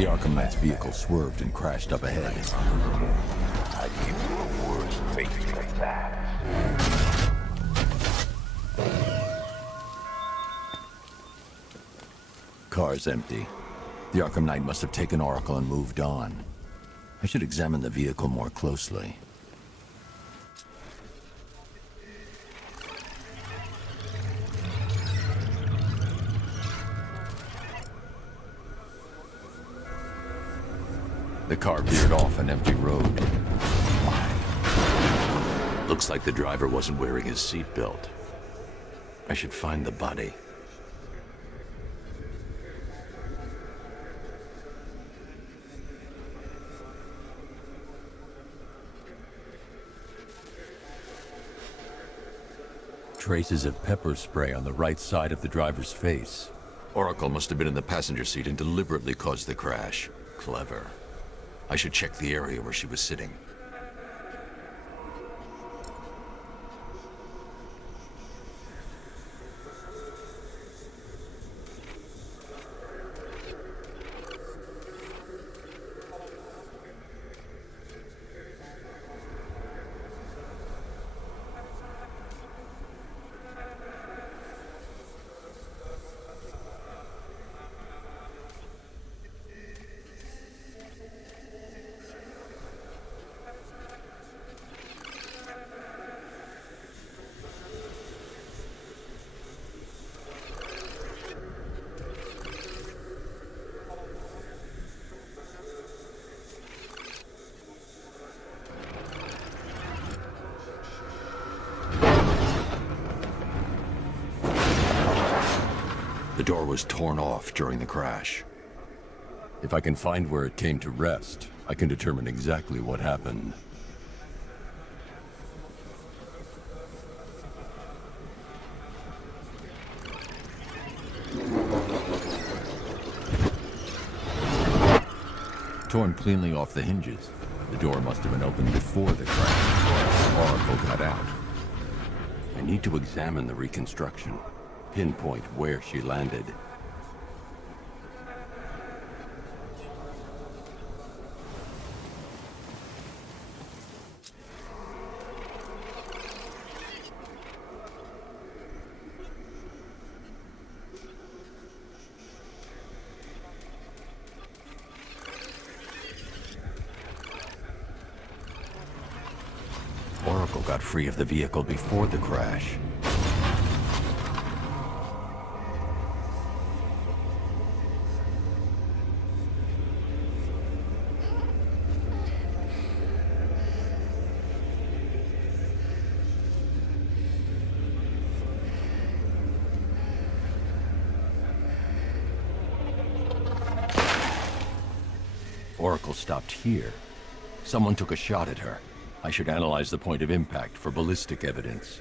The Arkham Knight's vehicle swerved and crashed up ahead. I'd give you a worse fate like that. Car's empty. The Arkham Knight must have taken Oracle and moved on. I should examine the vehicle more closely. The car veered off an empty road. Why? Looks like the driver wasn't wearing his seatbelt. I should find the body. Traces of pepper spray on the right side of the driver's face. Oracle must have been in the passenger seat and deliberately caused the crash. Clever. I should check the area where she was sitting. The door was torn off during the crash. If I can find where it came to rest, I can determine exactly what happened. Torn cleanly off the hinges. The door must have been opened before the crash. Oracle got out. I need to examine the reconstruction. Pinpoint where she landed. Oracle got free of the vehicle before the crash. Oracle stopped here. Someone took a shot at her. I should analyze the point of impact for ballistic evidence.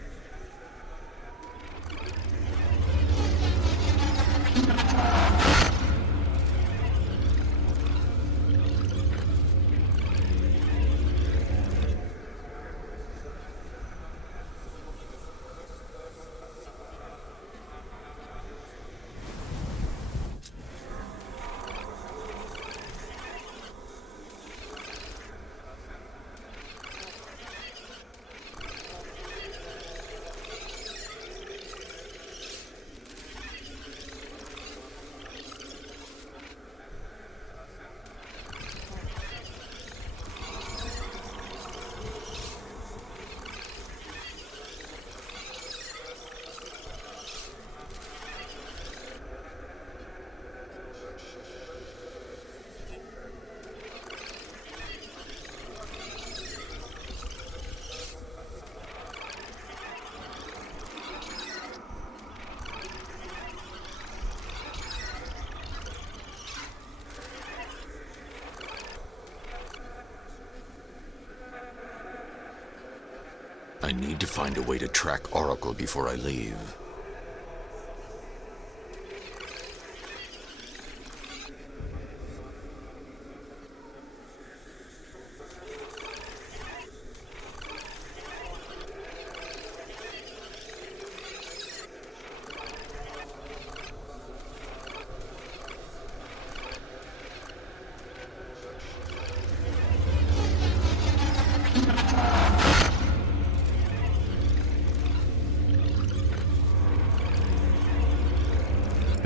I need to find a way to track Oracle before I leave.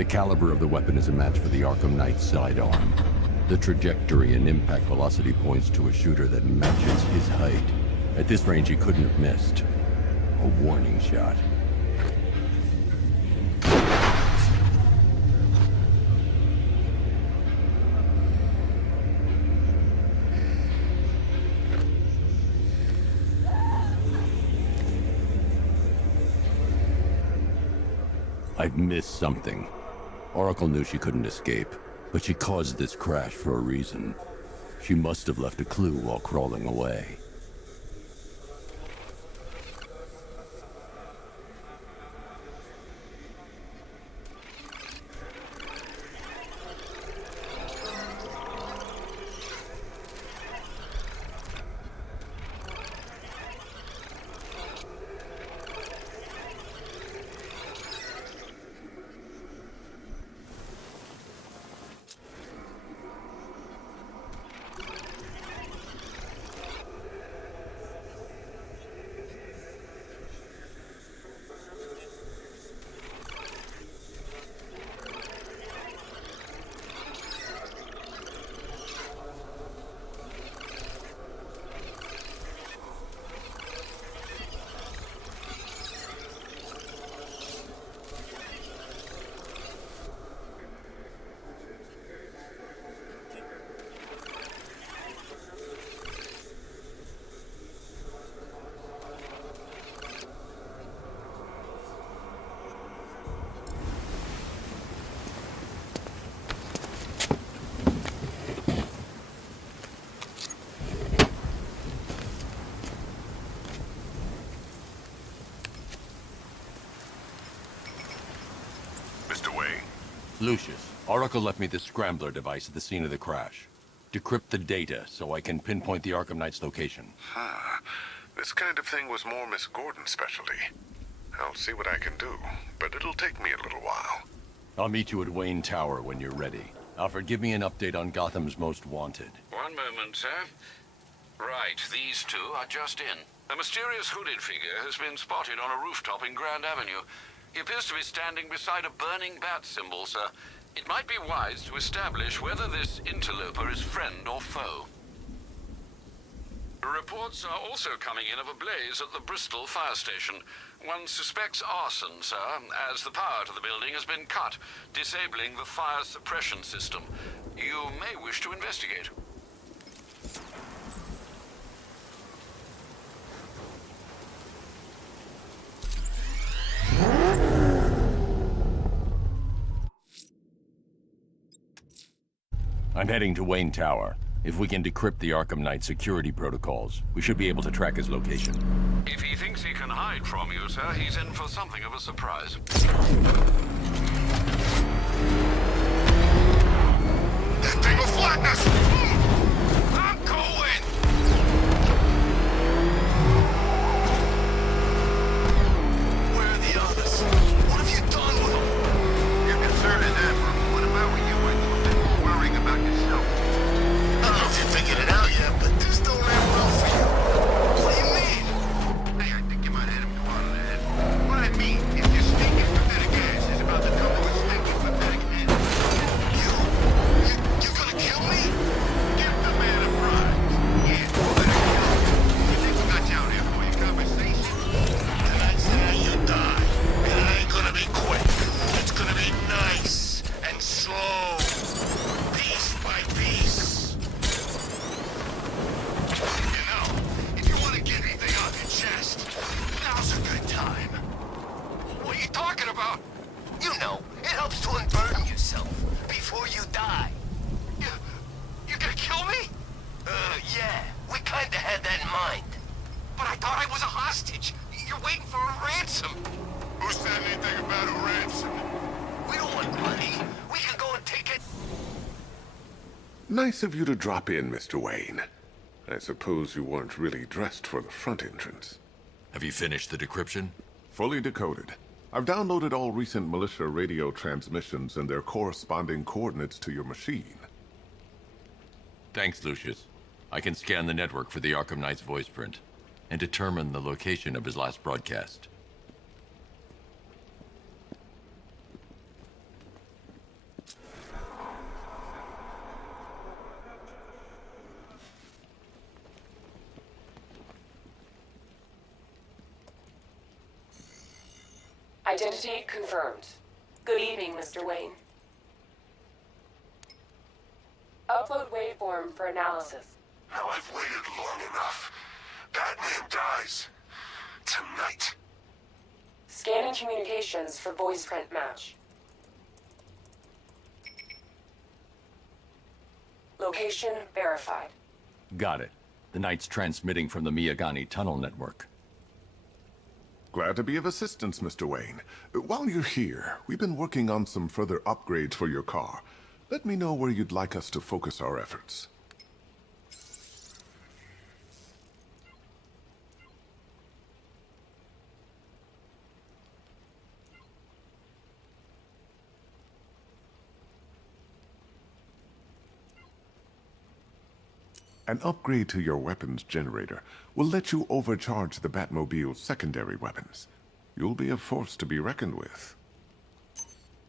The caliber of the weapon is a match for the Arkham Knight's sidearm. The trajectory and impact velocity points to a shooter that matches his height. At this range, he couldn't have missed. A warning shot. I've missed something. Oracle knew she couldn't escape, but she caused this crash for a reason. She must have left a clue while crawling away. Lucius, Oracle left me the scrambler device at the scene of the crash. Decrypt the data so I can pinpoint the Arkham Knight's location. This kind of thing was more Miss Gordon's specialty. I'll see what I can do, but it'll take me a little while. I'll meet you at Wayne Tower when you're ready. Alfred, give me an update on Gotham's Most Wanted. One moment, sir. Right, these two are just in. A mysterious hooded figure has been spotted on a rooftop in Grand Avenue. He appears to be standing beside a burning bat symbol, sir. It might be wise to establish whether this interloper is friend or foe. Reports are also coming in of a blaze at the Bristol fire station. One suspects arson, sir, as the power to the building has been cut, disabling the fire suppression system. You may wish to investigate. I'm heading to Wayne Tower. If we can decrypt the Arkham Knight security protocols, we should be able to track his location. If he thinks he can hide from you, sir, he's in for something of a surprise. That thing will flatten us! I'm going! Where are the others? What have you done with them? You're concerned in that room. What about when you went to a bit worrying about yourself? I don't know if you figured it out yet, but this don't end well for you. What do you mean? Hey, I think you might have hit him on the head. What I mean is your stinking pathetic ass is about to come to a stinking pathetic end. You're gonna kill me? Give the man a prize. Yeah, better kill him. You think we got you out here for your conversation? Tonight's the night you die. And it ain't gonna be quick. It's gonna be nice and slow. Piece by piece. You know, if you want to get anything off your chest, now's a good time. What are you talking about? You know, it helps to unburden yourself before you die. You're gonna kill me? Yeah. We kinda had that in mind. But I thought I was a hostage. You're waiting for a ransom. Who said anything about a ransom? We don't want money. We can go and take it. Nice of you to drop in, Mr. Wayne. I suppose you weren't really dressed for the front entrance. Have you finished the decryption? Fully decoded. I've downloaded all recent militia radio transmissions and their corresponding coordinates to your machine. Thanks, Lucius. I can scan the network for the Arkham Knight's voice print and determine the location of his last broadcast. Identity confirmed. Good evening, Mr. Wayne. Upload waveform for analysis. Now I've waited long enough. Batman dies. Tonight. Scanning communications for voice print match. Location verified. Got it. The Knight's transmitting from the Miyagani tunnel network. Glad to be of assistance, Mr. Wayne. While you're here, we've been working on some further upgrades for your car. Let me know where you'd like us to focus our efforts. An upgrade to your weapons generator will let you overcharge the Batmobile's secondary weapons. You'll be a force to be reckoned with.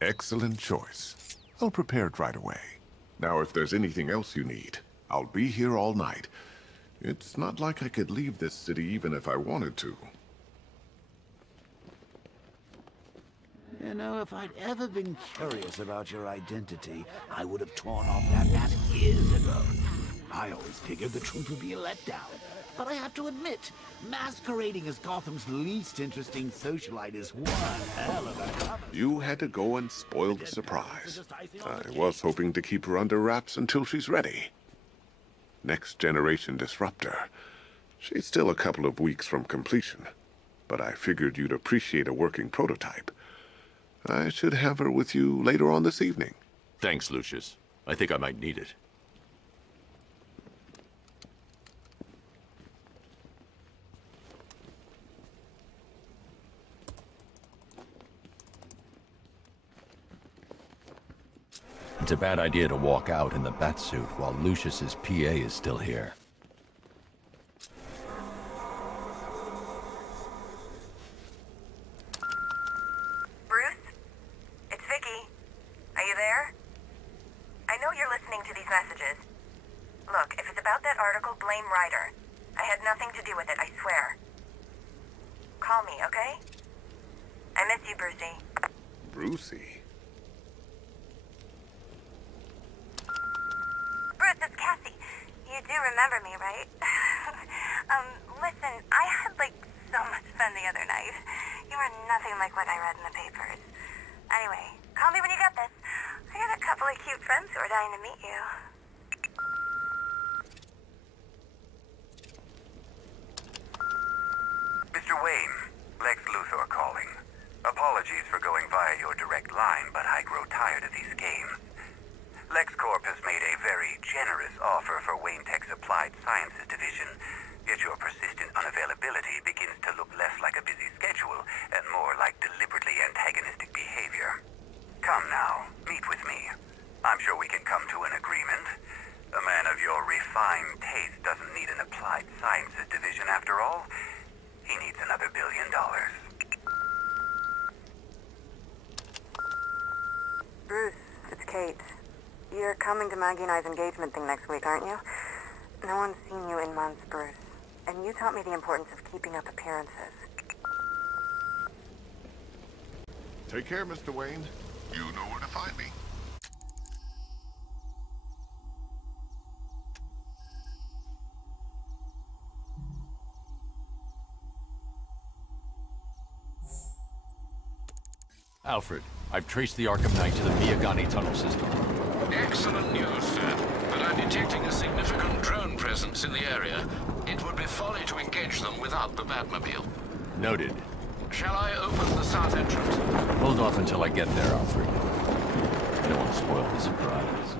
Excellent choice. I'll prepare it right away. Now, if there's anything else you need, I'll be here all night. It's not like I could leave this city even if I wanted to. You know, if I'd ever been curious about your identity, I would have torn off that mask years ago. I always figured the truth would be a letdown. But I have to admit, masquerading as Gotham's least interesting socialite is one hell of a cover. You had to go and spoil the surprise. I was hoping to keep her under wraps until she's ready. Next generation disruptor. She's still a couple of weeks from completion, but I figured you'd appreciate a working prototype. I should have her with you later on this evening. Thanks, Lucius. I think I might need it. It's a bad idea to walk out in the Batsuit while Lucius's PA is still here. Bruce? It's Vicky. Are you there? I know you're listening to these messages. Look, if it's about that article, blame Ryder. I had nothing to do with it, I swear. Call me, okay? I miss you, Brucey. Brucey? Bruce, it's Cassie. You do remember me, right? Listen, I had, so much fun the other night. You were nothing like what I read in the papers. Anyway, call me when you got this. I got a couple of cute friends who are dying to meet you. Mr. Wayne, Lex Luthor calling. Apologies for going via your direct line, but I grow tired of these games. LexCorp has made a very generous offer for Wayne Tech's Applied Sciences division, yet your persistent unavailability begins to look less like a busy schedule and more like deliberately antagonistic behavior. Come now, meet with me. I'm sure we can come to an agreement. A man of your refined taste doesn't need an Applied Sciences division after all. He needs another $1 billion. Bruce, it's Kate. You're coming to Maggie and I's engagement thing next week, aren't you? No one's seen you in months, Bruce. And you taught me the importance of keeping up appearances. Take care, Mr. Wayne. You know where to find me. Alfred, I've traced the Arkham Knight to the Miyagani tunnel system. Excellent news, sir. But I'm detecting a significant drone presence in the area. It would be folly to engage them without the Batmobile. Noted. Shall I open the south entrance? Hold off until I get there, Alfred. I don't want to spoil the surprise.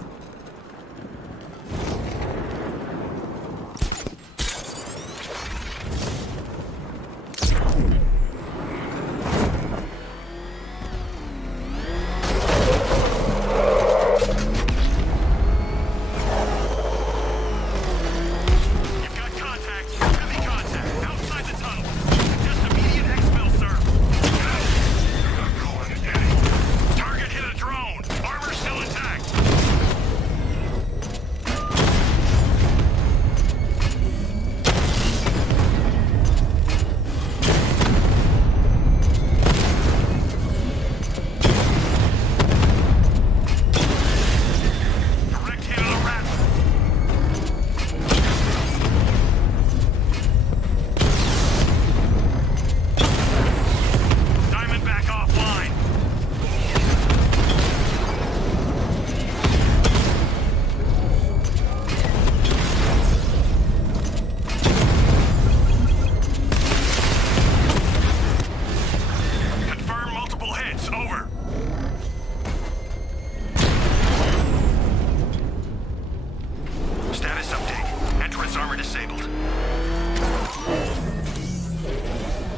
Driver disabled.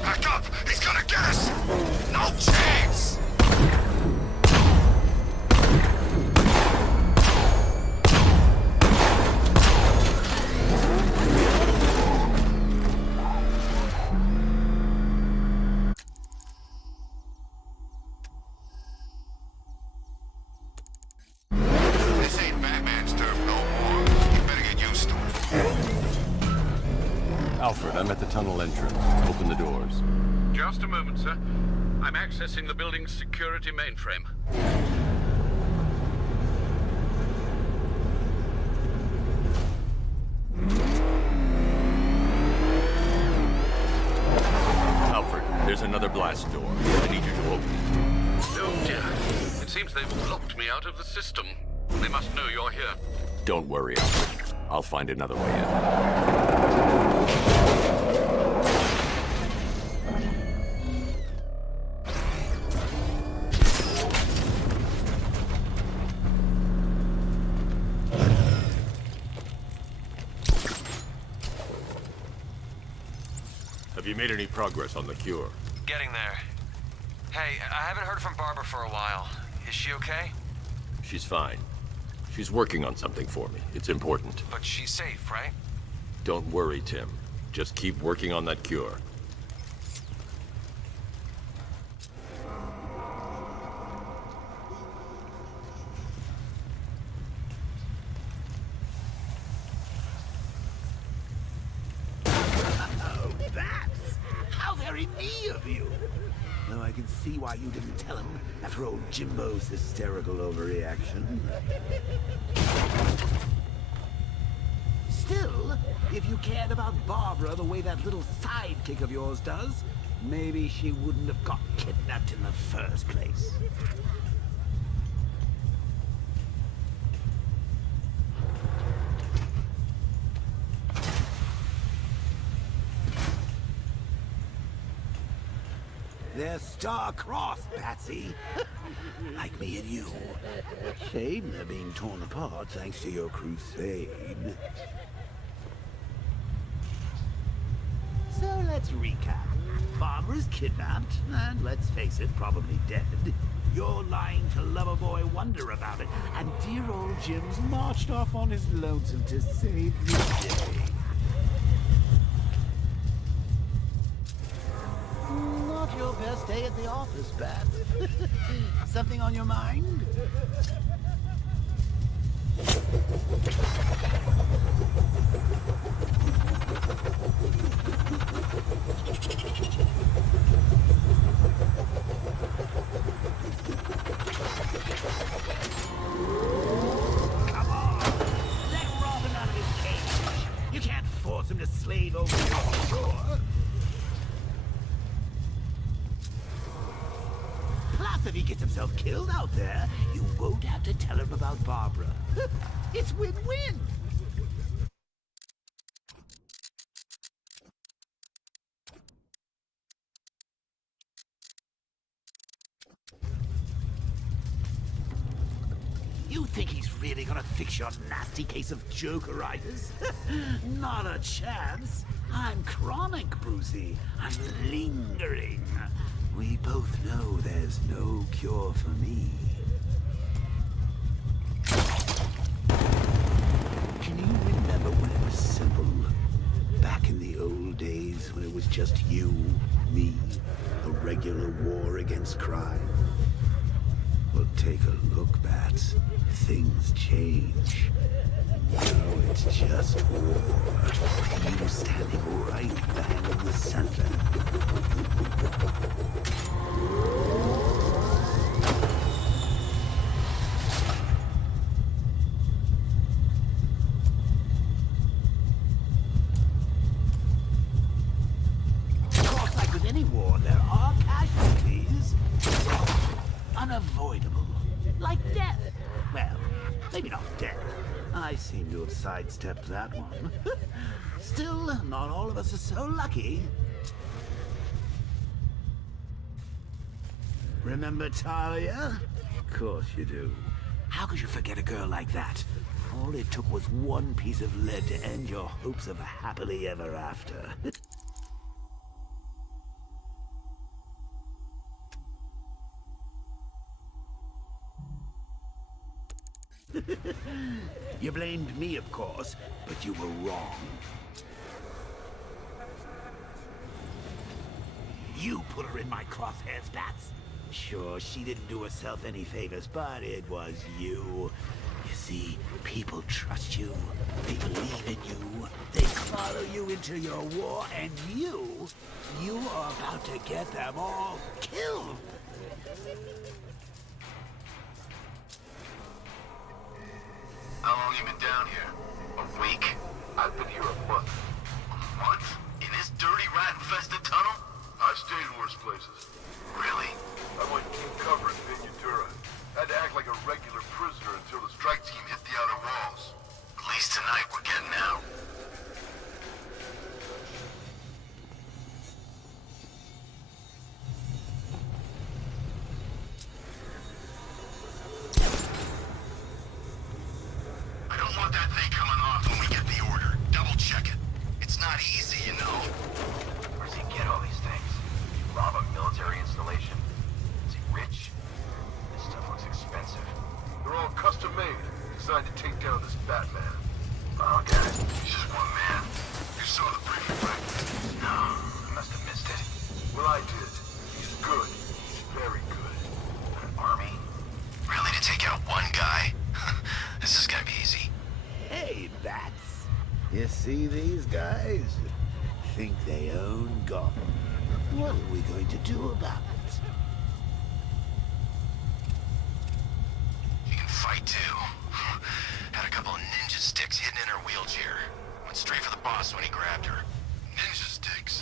Back up! He's gonna get us! No chance! This ain't Batman's turf no more. You better get used to it. Alfred, I'm at the tunnel entrance. Open the doors. Just a moment, sir. I'm accessing the building's security mainframe. Alfred, there's another blast door. I need you to open it. Oh dear. It seems they've locked me out of the system. They must know you're here. Don't worry, Alfred. I'll find another way in. Have you made any progress on the cure? Getting there. Hey, I haven't heard from Barbara for a while. Is she okay? She's fine. She's working on something for me. It's important. But she's safe, right? Don't worry, Tim. Just keep working on that cure. Oh, that's how very me of you. Though I can see why you didn't tell him after old Jimbo's hysterical overreaction. Still, if you cared about Barbara the way that little sidekick of yours does, maybe she wouldn't have got kidnapped in the first place. They're star-crossed, Patsy. Like me and you. Shame they're being torn apart thanks to your crusade. So let's recap. Barbara's kidnapped, and let's face it, probably dead. You're lying to Loverboy Wonder about it, and dear old Jim's marched off on his lonesome to save the day. Not your best day at the office, Bat. Something on your mind? Come on! Let Robin out of his cage. You can't force him to slave over your shore. Plus, if he gets himself killed out there, you won't have to tell him about Barbara. It's win-win. You think he's really gonna fix your nasty case of jokeritis? Not a chance. I'm chronic, Brucey. I'm lingering. We both know there's no cure for me. Can you remember when it was simple? Back in the old days when it was just you, me, a regular war against crime? Well, take a look, Bats. Things change. Now it's just war. You standing right bang in the center. Of course, like with any war, there are casualties. Unavoidable. Like death. Well, maybe not death. I seem to have sidestepped that one. Still, not all of us are so lucky. Remember Talia? Of course you do. How could you forget a girl like that? All it took was one piece of lead to end your hopes of a happily ever after. You blamed me, of course, but you were wrong. You put her in my crosshairs, Bats. Sure, she didn't do herself any favors, but it was you. You see, people trust you. They believe in you. They follow you into your war, and you are about to get them all killed. How long you been down here? A week? I've been here a month. A month? In this dirty, rat-infested tunnel? I've stayed worse places. Really? I went deep cover in Vinyatura. Had to act like a regular prisoner until the strike team hit the outer walls. At least tonight we're getting out. I don't want that thing coming off when we get the order. Double check it. It's not easy, you know. Where's he get all these things? Rob a military installation? Is he rich? This stuff looks expensive. They're all custom made, designed to take down this Batman. Oh, God. He's just one man. You saw the briefing, right? No, I must have missed it. Well, I did. He's good. He's very good. An army? Really, to take out one guy? This is gonna be easy. Hey, Bats. You see these guys? Think they own Gotham. What are we going to do about it? You can fight, too. Had a couple of ninja sticks hidden in her wheelchair. Went straight for the boss when he grabbed her. Ninja sticks.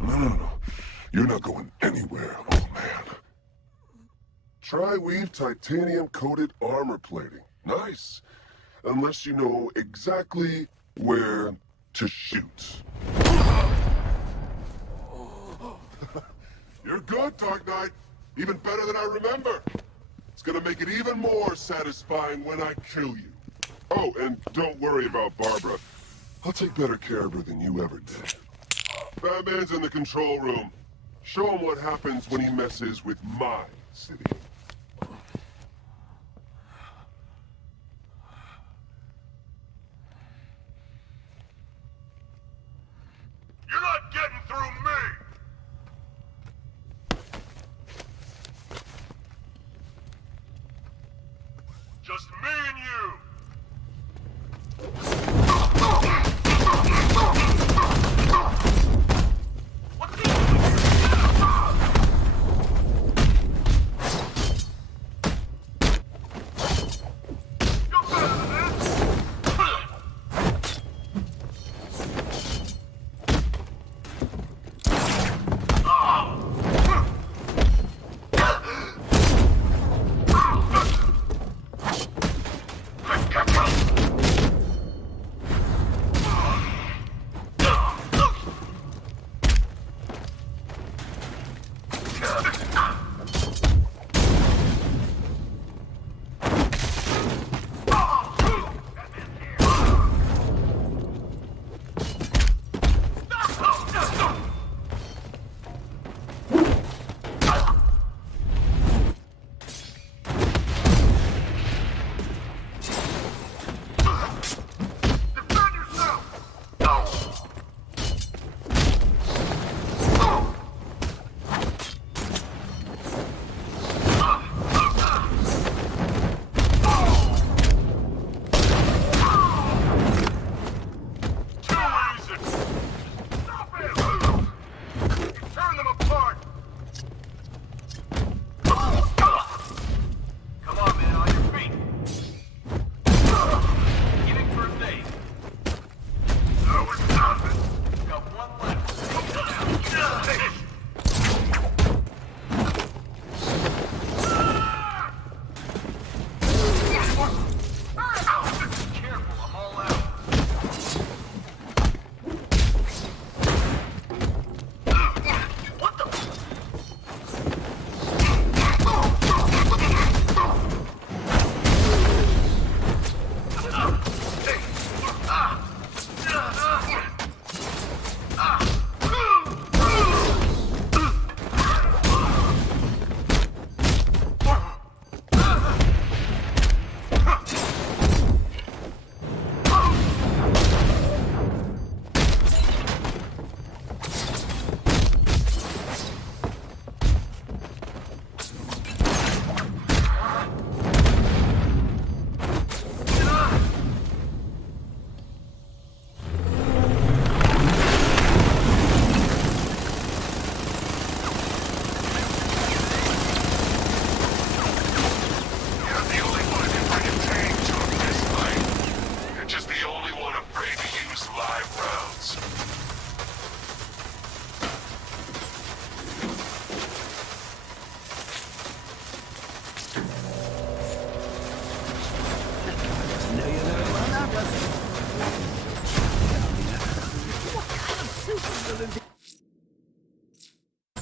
No. You're not going anywhere, old man. Tri-weave titanium-coated armor plating. Nice. Unless you know exactly where to shoot. You're good, Dark Knight. Even better than I remember. It's gonna make it even more satisfying when I kill you. Oh, and don't worry about Barbara. I'll take better care of her than you ever did. Batman's in the control room. Show him what happens when he messes with my city. You're not getting through me! Just me and you!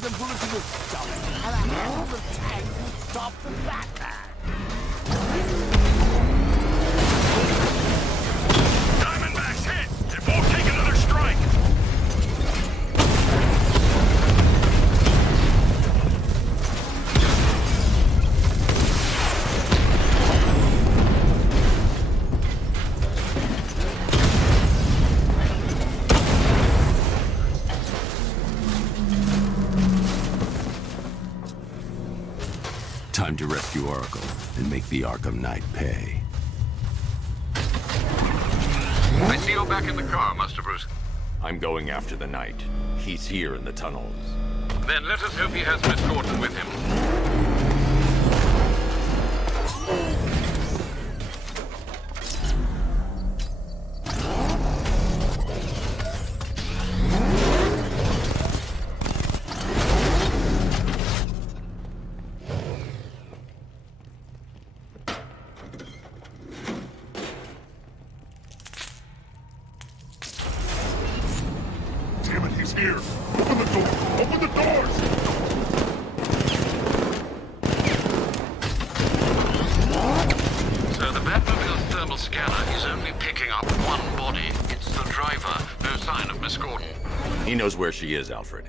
a bullet to the stomach, and a hell of a tank will stop the Batman. Diamondback's hit! It won't take another strike! Time to rescue Oracle and make the Arkham Knight pay. I see you're back in the car, Master Bruce. I'm going after the Knight. He's here in the tunnels. Then let us hope he has Miss Gordon with him. Damn it, he's here! Open the door! Open the doors! So the Batmobile's thermal scanner is only picking up one body. It's the driver. No sign of Miss Gordon. He knows where she is, Alfred.